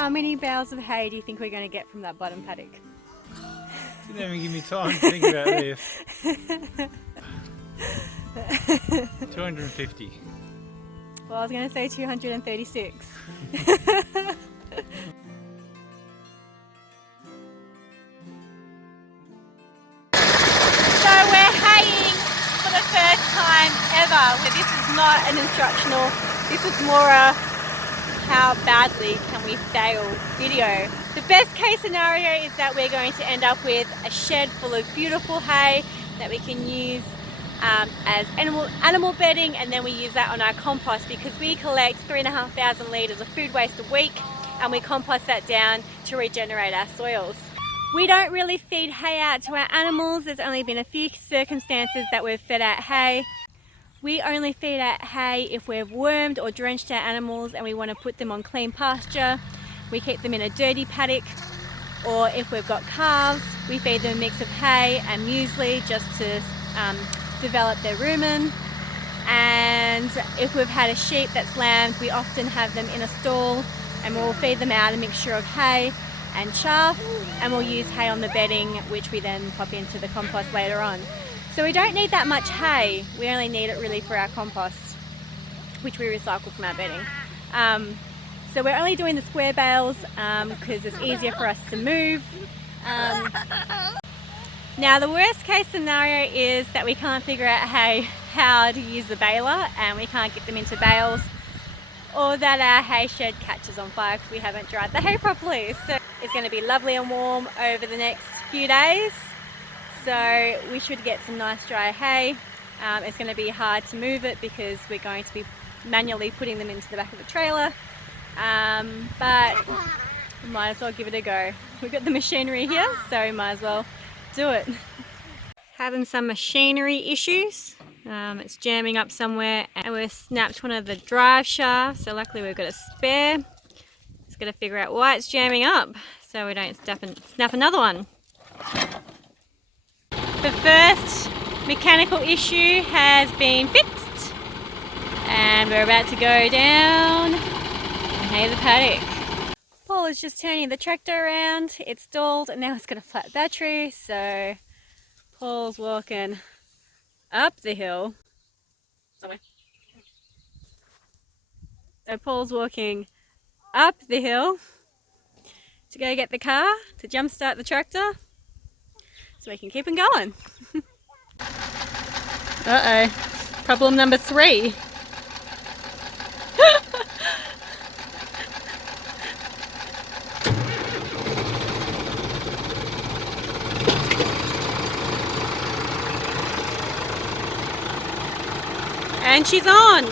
How many bales of hay do you think we're going to get from that bottom paddock? You didn't even give me time to think about this. 250. Well, I was going to say 236. So we're haying for the first time ever. This is not an instructional, this is more a how badly can we fail video. The best case scenario is that we're going to end up with a shed full of beautiful hay that we can use as animal bedding, and then we use that on our compost because we collect 3,500 litres of food waste a week and we compost that down to regenerate our soils. We don't really feed hay out to our animals. There's only been a few circumstances that we've fed out hay. We only feed out hay if we've wormed or drenched our animals and we want to put them on clean pasture. We keep them in a dirty paddock, or if we've got calves, we feed them a mix of hay and muesli just to develop their rumen. And if we've had a sheep that's lambed, we often have them in a stall and we'll feed them out a mixture of hay and chaff, and we'll use hay on the bedding, which we then pop into the compost later on. So we don't need that much hay, we only need it really for our compost, which we recycle from our bedding. So we're only doing the square bales because it's easier for us to move. Now the worst case scenario is that we can't figure out how to use the baler and we can't get them into bales, or that our hay shed catches on fire because we haven't dried the hay properly. So it's going to be lovely and warm over the next few days. So we should get some nice dry hay. It's going to be hard to move it because we're going to be manually putting them into the back of a trailer, but we might as well give it a go. We've got the machinery here, so we might as well do it. Having some machinery issues. It's jamming up somewhere and we've snapped one of the drive shafts, so luckily we've got a spare. Just got to figure out why it's jamming up so we don't snap another one. The first mechanical issue has been fixed and we're about to go down and hay the paddock. Paul is just turning the tractor around. It's stalled and now it's got a flat battery, so Paul's walking up the hill. So Paul's walking up the hill to go get the car to jump start the tractor so we can keep on going. Uh-oh, problem number 3. And she's on!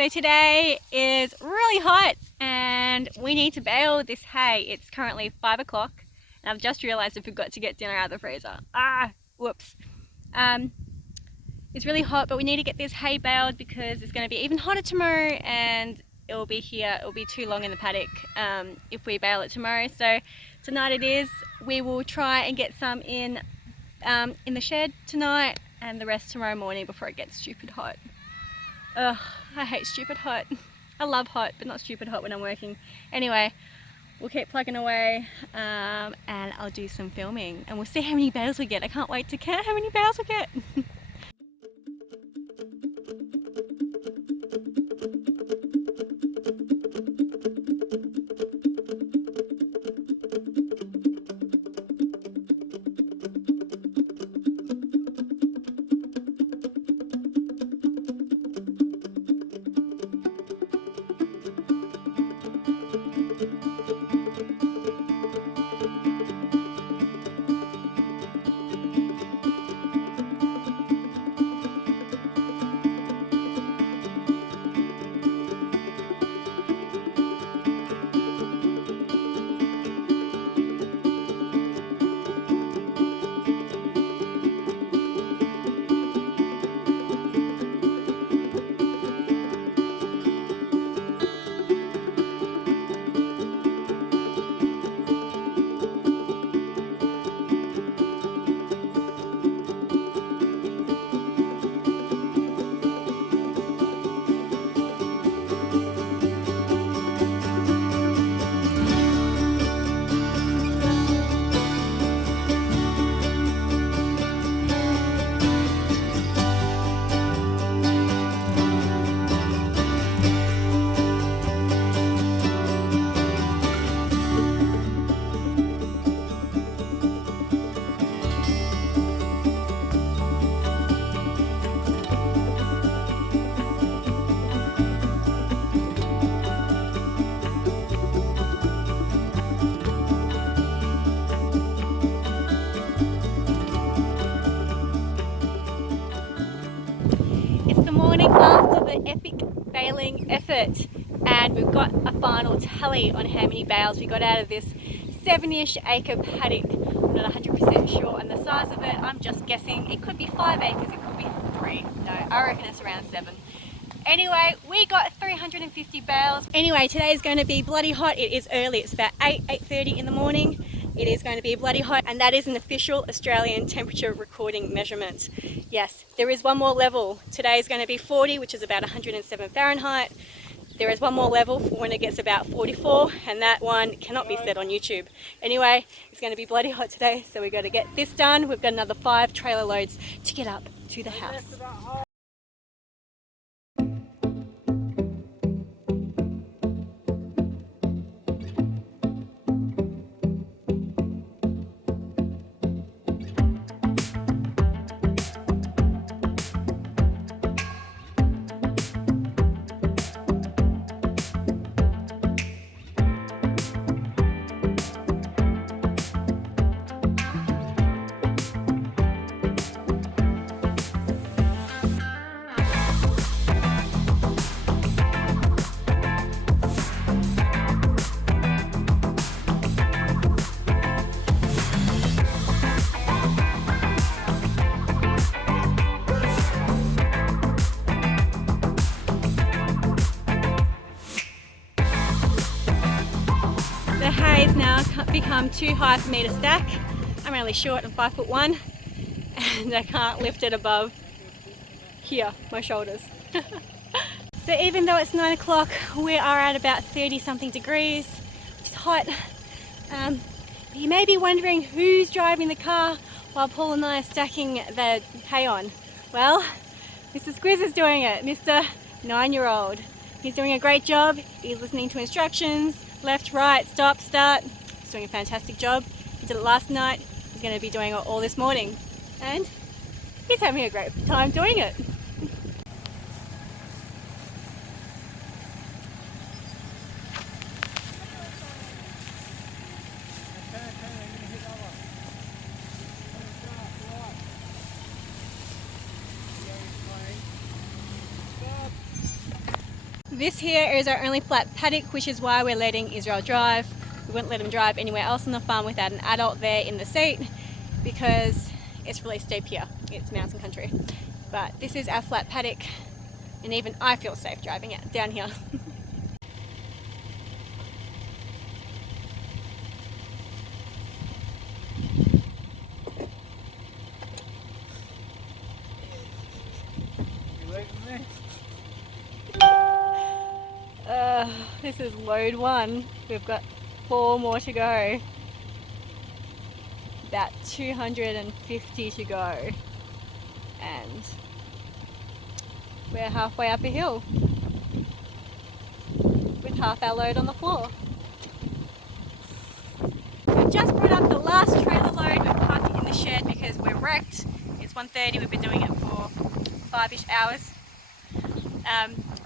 So today is really hot and we need to bale this hay. It's currently 5 o'clock and I've just realised I forgot to get dinner out of the freezer. Whoops. It's really hot, but we need to get this hay baled because it's going to be even hotter tomorrow and it'll be too long in the paddock if we bale it tomorrow. So tonight it is. We will try and get some in the shed tonight and the rest tomorrow morning before it gets stupid hot. Ugh, I hate stupid hot. I love hot, but not stupid hot when I'm working. Anyway, we'll keep plugging away and I'll do some filming and we'll see how many bales we get. I can't wait to count how many bales we get. After the epic baling effort, and we've got a final tally on how many bales we got out of this 7-ish acre paddock. I'm not 100% sure on the size of it. I'm just guessing. It could be 5 acres, it could be 3. No, I reckon it's around 7. Anyway, we got 350 bales. Anyway, today is going to be bloody hot. It is early. It's about 8:30 in the morning. It is going to be bloody hot, and that is an official Australian temperature recording measurement. Yes, there is one more level. Today is going to be 40, which is about 107 Fahrenheit. There is one more level for when it gets about 44, and that one cannot be set on YouTube. Anyway, it's going to be bloody hot today, so we've got to get this done. We've got another 5 trailer loads to get up to the house. The hay has now become too high for me to stack. I'm really short, I'm 5'1", and I can't lift it above here, my shoulders. So even though it's 9 o'clock, we are at about 30 something degrees, which is hot. You may be wondering who's driving the car while Paul and I are stacking the hay on. Well, Mr. Squiz is doing it, Mr. 9-year-old. He's doing a great job. He's listening to instructions, left, right, stop, start. He's doing a fantastic job. He did it last night. He's going to be doing it all this morning. And he's having a great time doing it. This here is our only flat paddock, which is why we're letting Israel drive. We wouldn't let him drive anywhere else on the farm without an adult there in the seat because it's really steep here. It's mountain country. But this is our flat paddock, and even I feel safe driving it down here. You leaving me? This is load 1. We've got 4 more to go. About 250 to go. And we're halfway up a hill with half our load on the floor. We've just brought up the last trailer load. We've parked it in the shed because we're wrecked. It's 1:30. We've been doing it for 5-ish hours.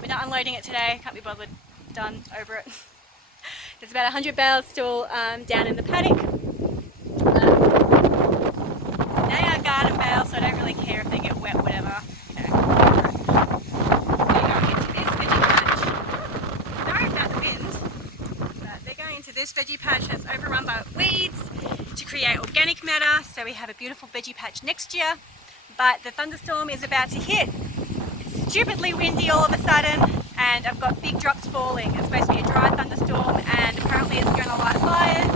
We're not unloading it today. Can't be bothered. Done over it. There's about 100 bales still down in the paddock. They are garden bales, so I don't really care if they get wet, whatever. You know. They're going into this veggie patch. Sorry about the wind, but they're going into this veggie patch that's overrun by weeds to create organic matter, so we have a beautiful veggie patch next year. But the thunderstorm is about to hit. It's stupidly windy all of a sudden, and I've got big drops falling. It's supposed to be a dry thunderstorm, and apparently it's going to light fires.